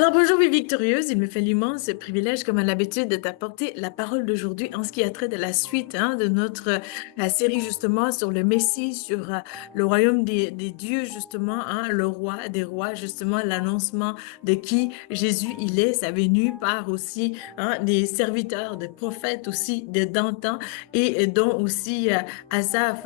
Alors bonjour vie victorieuse, il me fait l'immense privilège comme à l'habitude de t'apporter la parole d'aujourd'hui en ce qui a trait de la suite de notre série justement sur le Messie, sur le royaume des dieux justement, le roi des rois justement, l'annoncement de qui Jésus il est, sa venue par aussi des serviteurs, des prophètes aussi de d'antan et dont aussi Asaph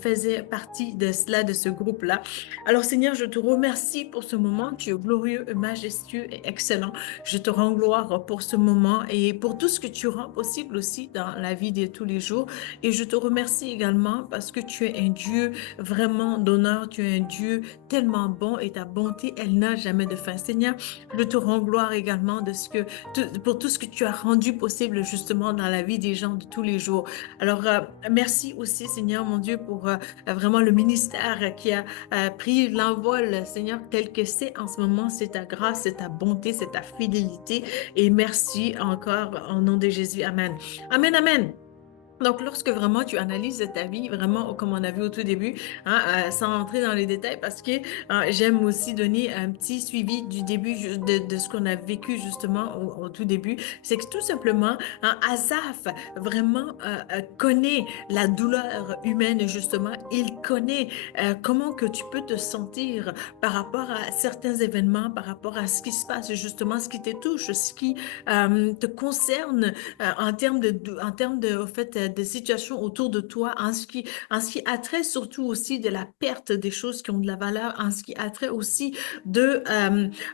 faisait partie de cela, de ce groupe-là. Alors Seigneur, je te remercie pour ce moment. Tu es glorieux, majestueux et excellent. Je te rends gloire pour ce moment et pour tout ce que tu rends possible aussi dans la vie de tous les jours. Et je te remercie également parce que tu es un Dieu vraiment d'honneur. Tu es un Dieu tellement bon et ta bonté, elle n'a jamais de fin. Seigneur, je te rends gloire également pour tout ce que tu as rendu possible justement dans la vie des gens de tous les jours. Alors, merci aussi, Seigneur, mon Dieu, pour vraiment le ministère qui a pris l'envol, Seigneur, tel que c'est en ce moment. C'est ta grâce, c'est ta bonté, c'est ta fidélité. Et merci encore au nom de Jésus. Amen. Amen, amen. Donc, lorsque vraiment tu analyses ta vie, vraiment comme on a vu au tout début, sans entrer dans les détails, parce que j'aime aussi donner un petit suivi du début de ce qu'on a vécu justement au tout début, c'est que tout simplement, Asaph vraiment connaît la douleur humaine justement, il connaît comment que tu peux te sentir par rapport à certains événements, par rapport à ce qui se passe justement, ce qui te touche, ce qui te concerne en termes de, au fait, de situations autour de toi, en ce qui a trait surtout aussi de la perte des choses qui ont de la valeur, en ce qui a trait aussi de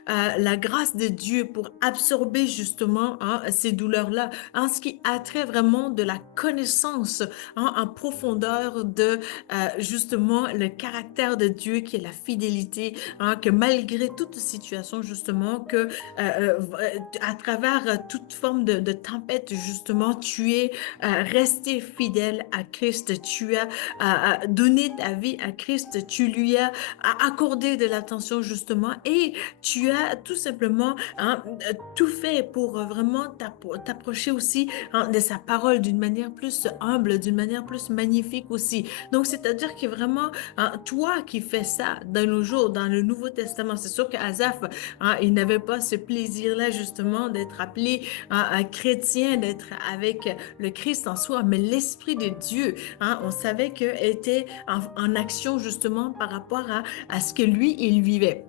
la grâce de Dieu pour absorber justement ces douleurs-là, en ce qui a trait vraiment de la connaissance en profondeur de justement le caractère de Dieu qui est la fidélité, que malgré toute situation justement, que à travers toute forme de tempête, justement, tu es resté fidèle à Christ, tu as donné ta vie à Christ, tu lui as accordé de l'attention, justement, et tu as tout simplement tout fait pour vraiment t'approcher aussi de sa parole d'une manière plus humble, d'une manière plus magnifique aussi. Donc, c'est-à-dire que vraiment, toi qui fais ça dans nos jours, dans le Nouveau Testament, c'est sûr qu'Asaph, il n'avait pas ce plaisir-là justement d'être appelé un chrétien, d'être avec le Christ en soi, mais l'Esprit de Dieu, on savait qu'il était en action justement par rapport à ce que lui, il vivait.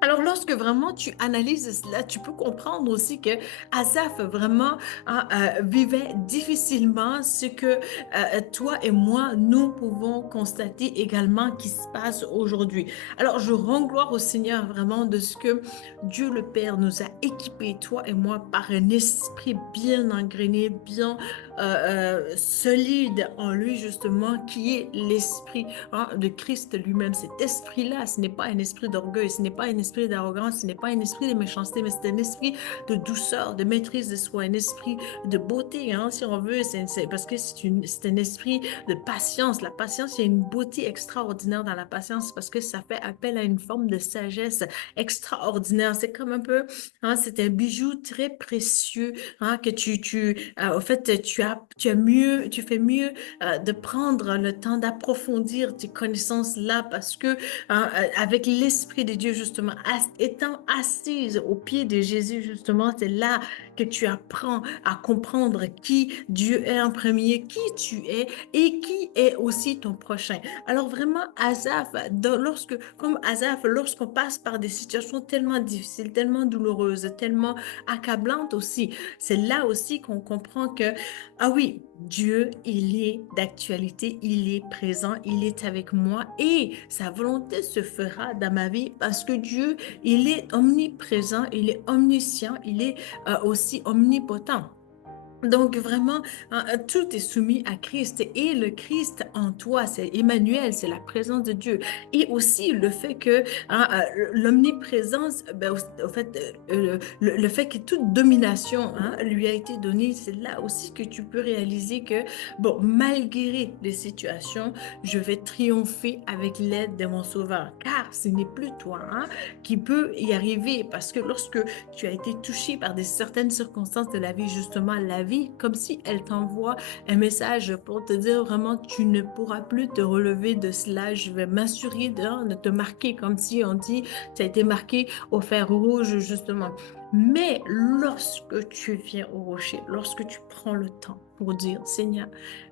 Alors, lorsque vraiment tu analyses cela, tu peux comprendre aussi que Asaph vraiment vivait difficilement ce que toi et moi, nous pouvons constater également qui se passe aujourd'hui. Alors, je rends gloire au Seigneur vraiment de ce que Dieu le Père nous a équipés, toi et moi, par un esprit bien engrainé, bien solide en lui justement, qui est l'esprit de Christ lui-même. Cet esprit-là, ce n'est pas un esprit d'orgueil, ce n'est pas un esprit d'arrogance, ce n'est pas un esprit de méchanceté, mais c'est un esprit de douceur, de maîtrise de soi, un esprit de beauté, si on veut, parce que c'est un esprit de patience. La patience, il y a une beauté extraordinaire dans la patience parce que ça fait appel à une forme de sagesse extraordinaire. C'est comme un peu, c'est un bijou très précieux que au fait, tu fais mieux de prendre le temps d'approfondir tes connaissances là parce que avec l'Esprit de Dieu justement, étant assise au pied de Jésus justement, c'est là que tu apprends à comprendre qui Dieu est en premier, qui tu es et qui est aussi ton prochain. Alors vraiment, Asaph, comme Asaph, lorsqu'on passe par des situations tellement difficiles, tellement douloureuses, tellement accablantes aussi, c'est là aussi qu'on comprend que ah oui, Dieu, il est d'actualité, il est présent, il est avec moi et sa volonté se fera dans ma vie parce que Dieu, il est omniprésent, il est omniscient, il est aussi omnipotent. Donc vraiment, tout est soumis à Christ et le Christ en toi, c'est Emmanuel, c'est la présence de Dieu. Et aussi le fait que l'omniprésence, ben, au fait, le fait que toute domination lui a été donnée, c'est là aussi que tu peux réaliser que, bon, malgré les situations, je vais triompher avec l'aide de mon Sauveur, car ce n'est plus toi qui peut y arriver, parce que lorsque tu as été touché par des certaines circonstances de la vie, justement, la vie, comme si elle t'envoie un message pour te dire vraiment, tu ne pourras plus te relever de cela. Je vais m'assurer de te marquer, comme si on dit, ça a été marqué au fer rouge, justement. Mais lorsque tu viens au rocher, lorsque tu prends le temps pour dire, Seigneur,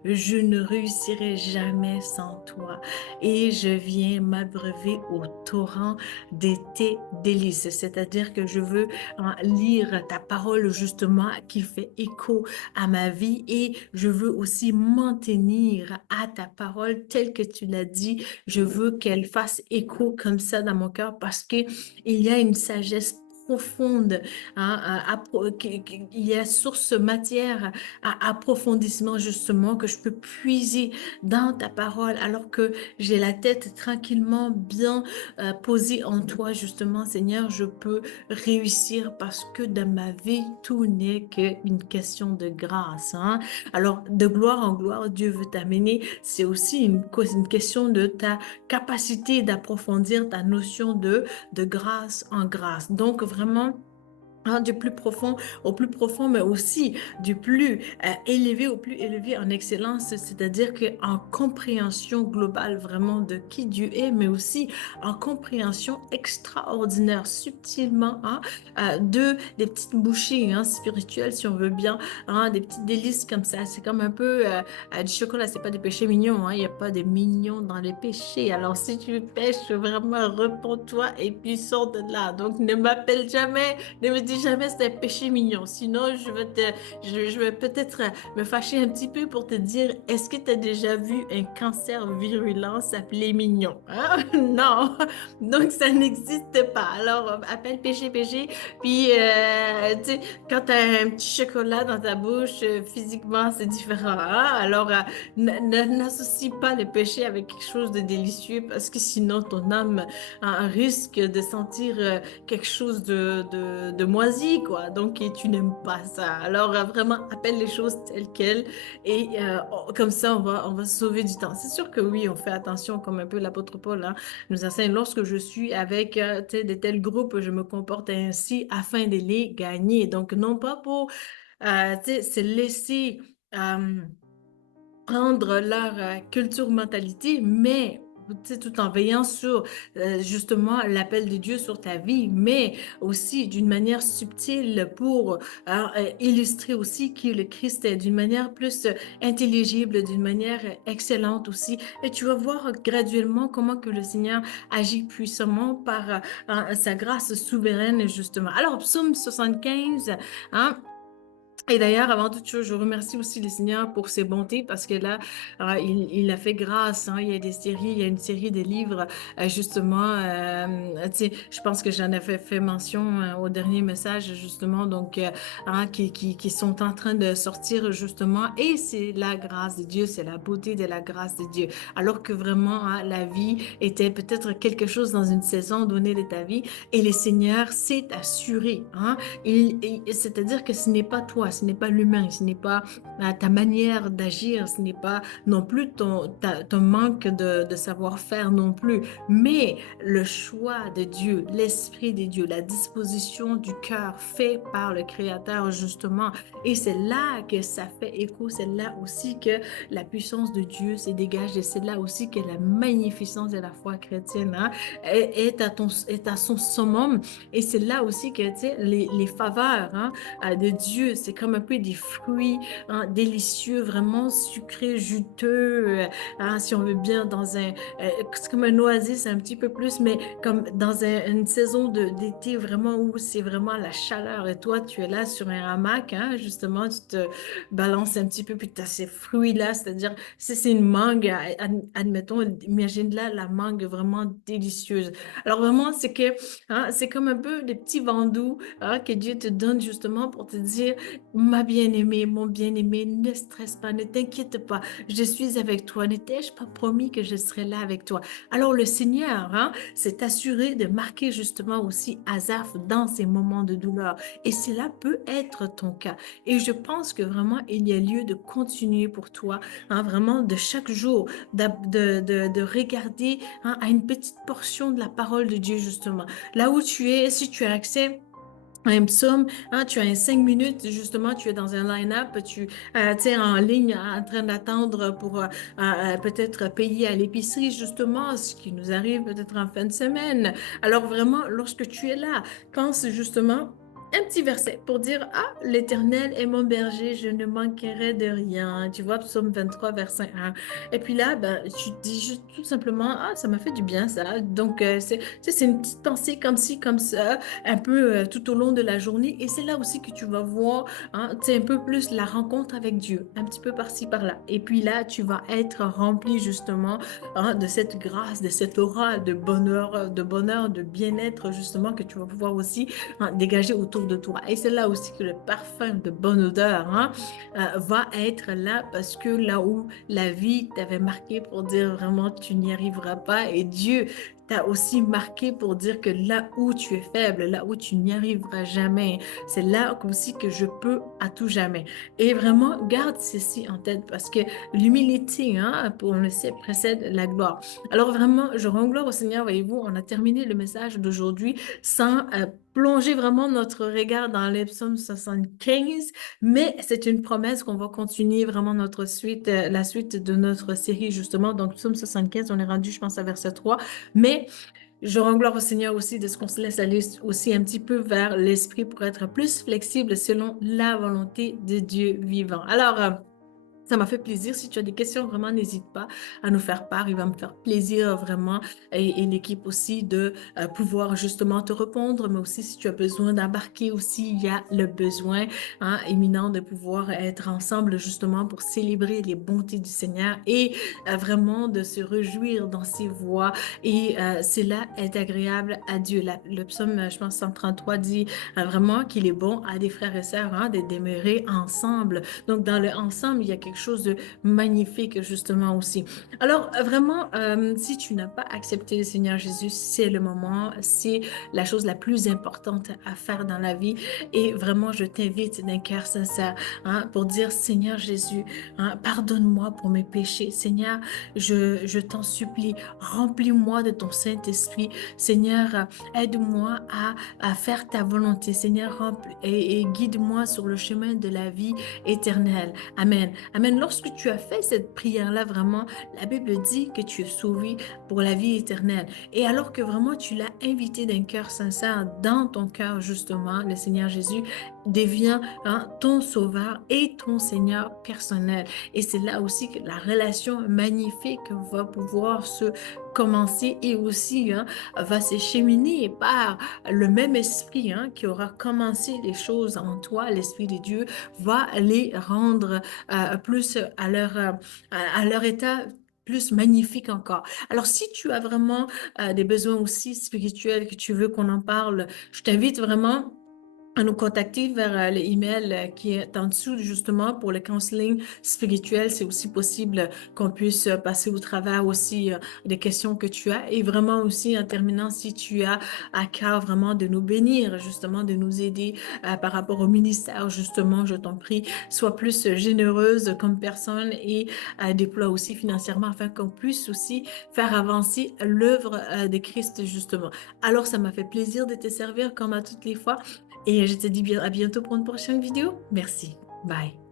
je ne réussirai jamais sans toi et je viens m'abreuver au torrent de tes délices. C'est-à-dire que je veux lire ta parole justement qui fait écho à ma vie et je veux aussi m'en tenir à ta parole telle que tu l'as dit. Je veux qu'elle fasse écho comme ça dans mon cœur parce que il y a une sagesse profonde, il y a source matière à approfondissement justement que je peux puiser dans ta parole alors que j'ai la tête tranquillement bien posée en toi justement Seigneur, je peux réussir parce que dans ma vie, tout n'est qu'une question de grâce, hein. Alors, de gloire en gloire, Dieu veut t'amener. C'est aussi une question de ta capacité d'approfondir ta notion de grâce en grâce. Donc, vraiment, du plus profond au plus profond, mais aussi du plus élevé au plus élevé en excellence, c'est-à-dire qu'en compréhension globale vraiment de qui Dieu est, mais aussi en compréhension extraordinaire, subtilement, des petites bouchées spirituelles, si on veut bien, des petites délices comme ça. C'est comme un peu du chocolat, c'est pas des péchés mignons, il n'y a pas de mignons dans les péchés. Alors si tu pêches, vraiment, repens-toi et puis sors de là. Donc ne m'appelle jamais, ne me dis jamais c'est un péché mignon. Sinon, je vais peut-être me fâcher un petit peu pour te dire, est-ce que tu as déjà vu un cancer virulent s'appeler mignon? Hein? Non. Donc, ça n'existe pas. Alors, appelle péché, péché. Puis, tu sais, quand tu as un petit chocolat dans ta bouche, physiquement, c'est différent, hein? Alors, n'associe pas le péché avec quelque chose de délicieux parce que sinon, ton âme risque de sentir quelque chose de moisi, quoi. Donc, et tu n'aimes pas ça. Alors, vraiment, appelle les choses telles quelles et comme ça, on va se sauver du temps. C'est sûr que oui, on fait attention, comme un peu l'apôtre Paul nous enseigne. Lorsque je suis avec tu sais, de tels groupes, je me comporte ainsi afin de les gagner. Donc, non pas pour tu sais, se laisser euh, prendre leur culture mentalité, mais tu sais, tout en veillant sur justement l'appel de Dieu sur ta vie, mais aussi d'une manière subtile pour illustrer aussi qui le Christ est, d'une manière plus intelligible, d'une manière excellente aussi. Et tu vas voir graduellement comment que le Seigneur agit puissamment par sa grâce souveraine, justement. Alors, psaume 75, hein, et d'ailleurs, avant toute chose, je remercie aussi le Seigneur pour ses bontés parce que là, il a fait grâce, hein. Il y a des séries, il y a une série de livres, justement, tu sais, je pense que j'en ai fait mention au dernier message, justement, donc, qui sont en train de sortir, justement, et c'est la grâce de Dieu, c'est la beauté de la grâce de Dieu. Alors que vraiment, la vie était peut-être quelque chose dans une saison donnée de ta vie et le Seigneur s'est assuré, hein, c'est-à-dire que ce n'est pas toi, ce n'est pas l'humain, ce n'est pas ta manière d'agir, ce n'est pas non plus ton manque de savoir-faire non plus, mais le choix de Dieu, l'Esprit de Dieu, la disposition du cœur fait par le Créateur justement. Et c'est là que ça fait écho, c'est là aussi que la puissance de Dieu se dégage et c'est là aussi que la magnificence de la foi chrétienne est à son summum. Et c'est là aussi que, tu sais, les faveurs de Dieu, c'est comme un peu des fruits délicieux, vraiment sucrés, juteux, si on veut bien, c'est comme un oasis un petit peu plus, mais comme dans une saison d'été vraiment où c'est vraiment la chaleur et toi, tu es là sur un hamac, hein, justement, tu te balances un petit peu, puis tu as ces fruits-là, c'est-à-dire, si c'est une mangue, admettons, imagine là la mangue vraiment délicieuse. Alors vraiment, c'est comme un peu des petits vendous que Dieu te donne justement pour te dire, ma bien-aimée, mon bien-aimé, ne stresse pas, ne t'inquiète pas, je suis avec toi. Ne t'ai-je pas promis que je serai là avec toi? Alors le Seigneur s'est assuré de marquer justement aussi Asaph dans ces moments de douleur. Et cela peut être ton cas. Et je pense que vraiment, il y a lieu de continuer pour toi, vraiment de chaque jour, de regarder à une petite portion de la parole de Dieu justement. Là où tu es, si tu as accès un psaume, hein, tu as un 5 minutes, justement, tu es dans un line-up, tu es en ligne en train d'attendre pour peut-être payer à l'épicerie, justement, ce qui nous arrive peut-être en fin de semaine. Alors vraiment, lorsque tu es là, pense justement un petit verset pour dire, ah, l'Éternel est mon berger, je ne manquerai de rien. Tu vois, psaume 23, verset 1. Et puis là, ben, tu te dis juste tout simplement, ah, ça m'a fait du bien, ça. Donc, c'est une petite pensée comme ci, comme ça un peu tout au long de la journée. Et c'est là aussi que tu vas voir, hein, un peu plus la rencontre avec Dieu, un petit peu par-ci, par-là. Et puis là, tu vas être rempli justement, hein, de cette grâce, de cette aura de bonheur, de bien-être justement que tu vas pouvoir aussi, hein, dégager autour de toi. Et c'est là aussi que le parfum de bonne odeur, hein, va être là parce que là où la vie t'avait marqué pour dire vraiment tu n'y arriveras pas et Dieu t'as aussi marqué pour dire que là où tu es faible, là où tu n'y arriveras jamais, c'est là aussi que je peux à tout jamais. Et vraiment, garde ceci en tête parce que l'humilité, hein, pour on le sait, précède la gloire. Alors vraiment, je rends gloire au Seigneur, voyez-vous, on a terminé le message d'aujourd'hui sans plonger vraiment notre regard dans les psaumes 75, mais c'est une promesse qu'on va continuer vraiment notre suite, la suite de notre série justement. Donc, psaume 75, on est rendu, je pense, à verset 3. Mais je rends gloire au Seigneur aussi de ce qu'on se laisse aller aussi un petit peu vers l'esprit pour être plus flexible selon la volonté de Dieu vivant. Alors, ça m'a fait plaisir. Si tu as des questions, vraiment, n'hésite pas à nous faire part. Il va me faire plaisir vraiment et l'équipe aussi de pouvoir justement te répondre. Mais aussi, si tu as besoin d'embarquer aussi, il y a le besoin, hein, éminent de pouvoir être ensemble justement pour célébrer les bontés du Seigneur et vraiment de se réjouir dans ses voies. Et cela est agréable à Dieu. Le psaume, je pense, 133 dit vraiment qu'il est bon à des frères et sœurs, hein, de demeurer ensemble. Donc, dans le ensemble, il y a quelque chose de magnifique, justement, aussi. Alors, vraiment, si tu n'as pas accepté le Seigneur Jésus, c'est le moment, c'est la chose la plus importante à faire dans la vie. Et vraiment, je t'invite d'un cœur sincère, hein, pour dire, Seigneur Jésus, hein, pardonne-moi pour mes péchés. Seigneur, je t'en supplie, remplis-moi de ton Saint-Esprit. Seigneur, aide-moi à faire ta volonté. Seigneur, et guide-moi sur le chemin de la vie éternelle. Amen. Amen. Lorsque tu as fait cette prière-là, vraiment, la Bible dit que tu es sauvé pour la vie éternelle. Et alors que vraiment tu l'as invité d'un cœur sincère, dans ton cœur, justement, le Seigneur Jésus devient, hein, ton sauveur et ton Seigneur personnel. Et c'est là aussi que la relation magnifique va pouvoir se commencer et aussi, hein, va s'écheminer par le même esprit, hein, qui aura commencé les choses en toi, l'esprit de Dieu, va les rendre plus à leur état plus magnifique encore. Alors, si tu as vraiment des besoins aussi spirituels que tu veux qu'on en parle, je t'invite vraiment à nous contacter vers l'email qui est en dessous justement pour le counseling spirituel. C'est aussi possible qu'on puisse passer au travers aussi des questions que tu as et vraiment aussi en terminant si tu as à cœur vraiment de nous bénir, justement de nous aider par rapport au ministère, justement, je t'en prie, sois plus généreuse comme personne et déploie aussi financièrement afin qu'on puisse aussi faire avancer l'œuvre de Christ justement. Alors ça m'a fait plaisir de te servir comme à toutes les fois. Et je te dis bien à bientôt pour une prochaine vidéo. Merci. Bye.